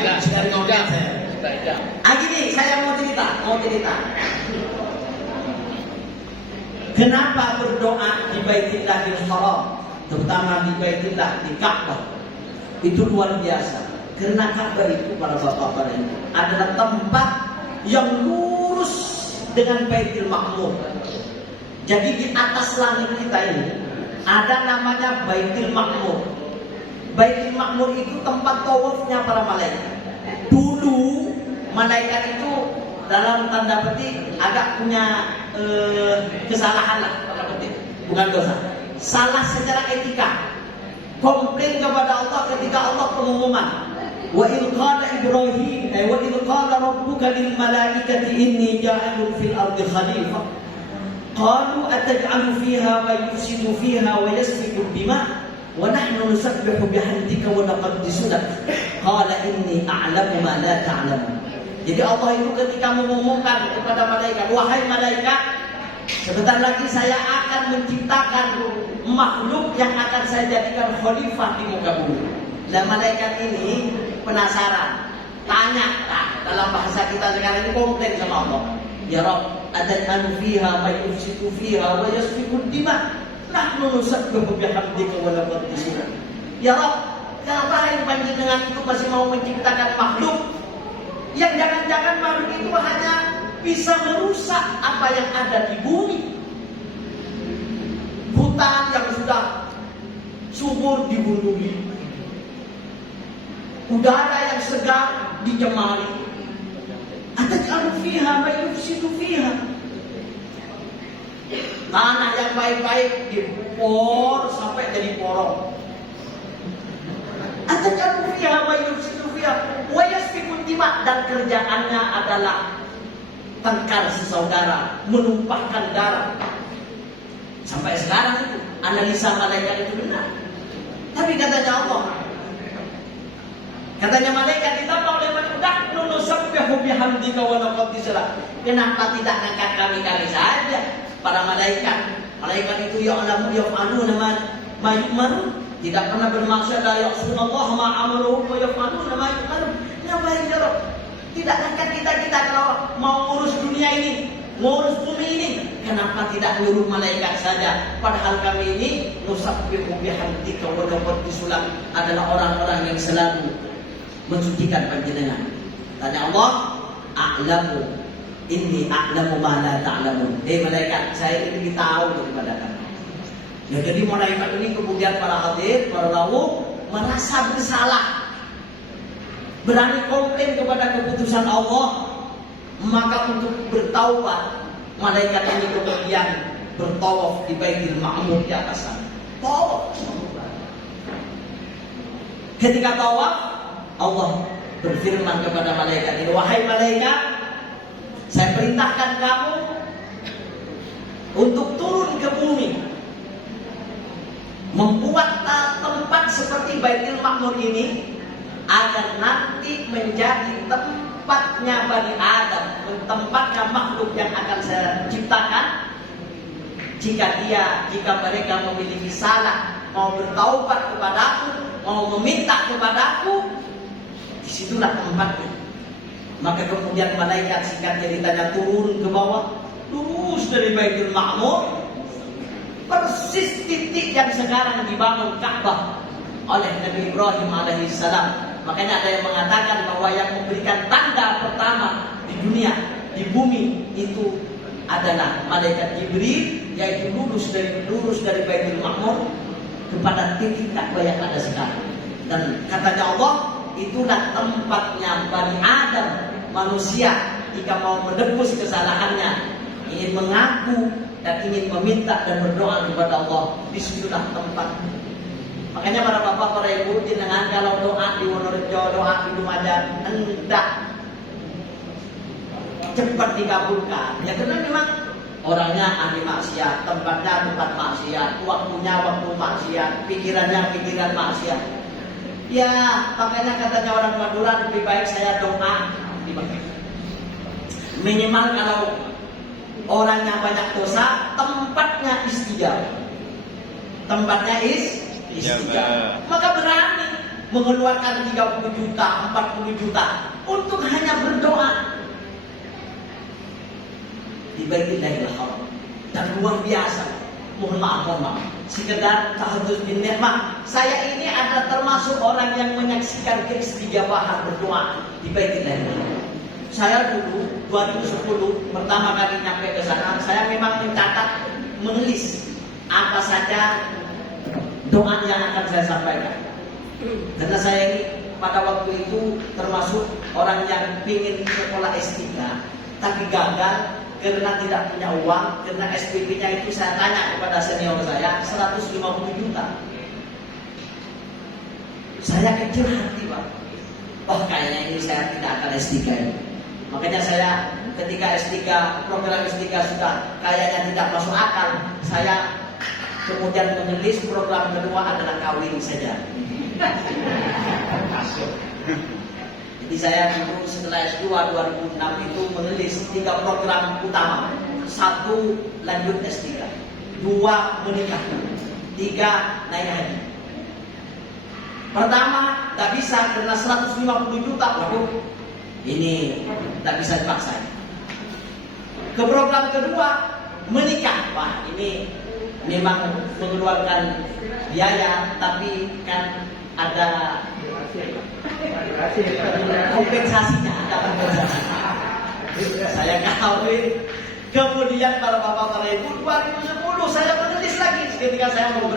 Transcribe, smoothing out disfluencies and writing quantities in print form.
Sekarang mau saya. Gini, saya mau cerita. Kenapa berdoa di Baitillahil Haram, terutama di Baitillah, di Ka'bah? Itu luar biasa. Karena Ka'bah itu, para bapak-bapak ini, adalah tempat yang lurus dengan Baitul Ma'mur. Jadi di atas langit kita ini ada namanya Baitul Ma'mur. Baitul Ma'mur itu tempat tawafnya para malaikat. Dulu malaikat itu dalam tanda petik agak punya kesalahan lah, tanda petik, bukan dosa. Salah secara etika. Komplain kepada Allah ketika Allah pengumuman. Wa idh qala Ibrahim wa idh qala rabbuka lil malaikati inni ja'ilun fil ardi khalifah. Qalu ataj'alu fiha man yufsidu fiha wa yasfiku ad-dima' wa nahnu nusabbihu bihamdika wa naqaddisu lak. Qala inni a'lamu ma la ta'lamun. Jadi Allah itu ketika mengumumkan kepada malaikat, wahai malaikat, sebentar lagi saya akan menciptakan makhluk yang akan saya jadikan khalifah di muka bumi. Dan malaikat ini penasaran, tanya, dalam bahasa kita sekarang ini komplain sama Allah. Ya Rabb, ataj'alu fiha man yufsidu fiha wa yasfiku ad-dima' nahnu nusabbihu bihamdika wa naqaddisu lak. Ya Rabb, ngapain panjenengan itu masih mau menciptakan makhluk yang jangan-jangan makhluk itu hanya bisa merusak apa yang ada di bumi? Hutan yang sudah subur dibunuhi, udara yang segar dicemari. Ataj'alu fiha man yufsidu fiha. Tanah yang baik-baik dibor sampai jadi porong. Ataj'alu fiha man yufsidu fiha wa yasfiku ad-dima', dan kerjaannya adalah tengkar sesaudara, menumpahkan darah. Sampai sekarang itu analisa malaikat itu benar. Tapi katanya Allah, katanya malaikat ditambah oleh malaikat, nusabbihu bihamdika wa naqaddisu lak. Kenapa tidak ngangkat kami saja para malaikat? Malaikat itu ya'lamu yaf'aluna ma yu'marun, tidak pernah bermaksud la ya'sunallahu ma amaruhum wa yaf'aluna ma yu'marun. Ngapain ya Rabb? Tidak ngangkat kita kalau mau ngurus dunia ini, ngurus bumi ini. Kenapa tidak nyuruh malaikat saja? Padahal kami ini nusabbihu bihamdika wa naqaddisu lak, adalah orang-orang yang selalu mensucikan panjenengan. Tanya Allah, a'lamu inni a'lamu ma la ta'lamun. Malaikat, saya ini tahu daripada kamu. Ya, jadi malaikat ini kemudian para hadir, para rawuh merasa bersalah, berani komplain kepada keputusan Allah. Maka untuk bertaubat, malaikat ini kemudian bertawaf di Baitul Ma'mur di atas sana. Tawaf. Ketika tawaf, Allah berfirman kepada malaikat ini, wahai malaikat, saya perintahkan kamu untuk turun ke bumi, membuat tempat seperti Baitul Ma'mur ini agar nanti menjadi tempatnya Bani Adam, tempatnya makhluk yang akan saya ciptakan. Jika mereka memiliki salah, mau bertaubat kepadaku, mau meminta kepadaku, disitulah tempatnya. Maka kemudian malaikat, singkat ceritanya, turun ke bawah, lurus dari Baitul Ma'mur, persis titik yang sekarang dibangun Ka'bah oleh Nabi Ibrahim alaihissalam. Makanya ada yang mengatakan bahwa yang memberikan tanda pertama di dunia, di bumi itu adalah malaikat Jibril, yaitu lurus dari Baitul Ma'mur kepada titik Ka'bah yang ada sekarang. Dan katanya Allah, itulah tempatnya Bani Adam, manusia, jika mau menebus kesalahannya, ingin mengaku dan ingin meminta dan berdoa kepada Allah, disitulah tempat. Makanya para bapak, para ibu, jenengan kalau doa di Wonorejo, doa di Lumajang, hendak cepat dikabulkan. Ya karena memang orangnya ahli maksiat, tempatnya tempat maksiat, waktunya waktu maksiat, pikirannya pikiran maksiat. Ya makanya katanya orang Madura, lebih baik saya doa di Mekah. Minimal kalau orangnya banyak dosa, tempatnya istijabah. Tempatnya istijabah. Maka berani mengeluarkan 30 juta, 40 juta untuk hanya berdoa di Baitillahil Haram. Dan luar biasa, mohon maaf, sekedar tahajud bin nikmah. Saya ini ada termasuk orang yang menyaksikan keistijabahan berdoa di Baitillahil Haram. Saya dulu 2010 pertama kali nyampe ke sana, saya memang mencatat, menulis apa saja doa yang akan saya sampaikan. Karena saya ini pada waktu itu termasuk orang yang ingin sekolah S3 tapi gagal karena tidak punya uang, karena SPP-nya itu saya tanya kepada senior saya 150 juta. Saya kecil hati, Pak. Oh, kayaknya ini saya tidak akan S3 ini. Makanya saya ketika S3, program S3 sudah kayaknya tidak masuk akal, saya kemudian menulis program kedua adalah kawin saja. Jadi saya dulu setelah S2 2006 itu menulis 3 program utama. 1 lanjut S3, 2 menikah, 3 naik haji. Pertama tak bisa karena 150 juta, waduh, ini tak bisa dipaksa. Ke program kedua menikah, wah ini memang mengeluarkan biaya, tapi kan ada kompensasinya, ada kompensasi. Saya kawin, kemudian para bapak para ibu 2010 saya menulis lagi ketika saya mau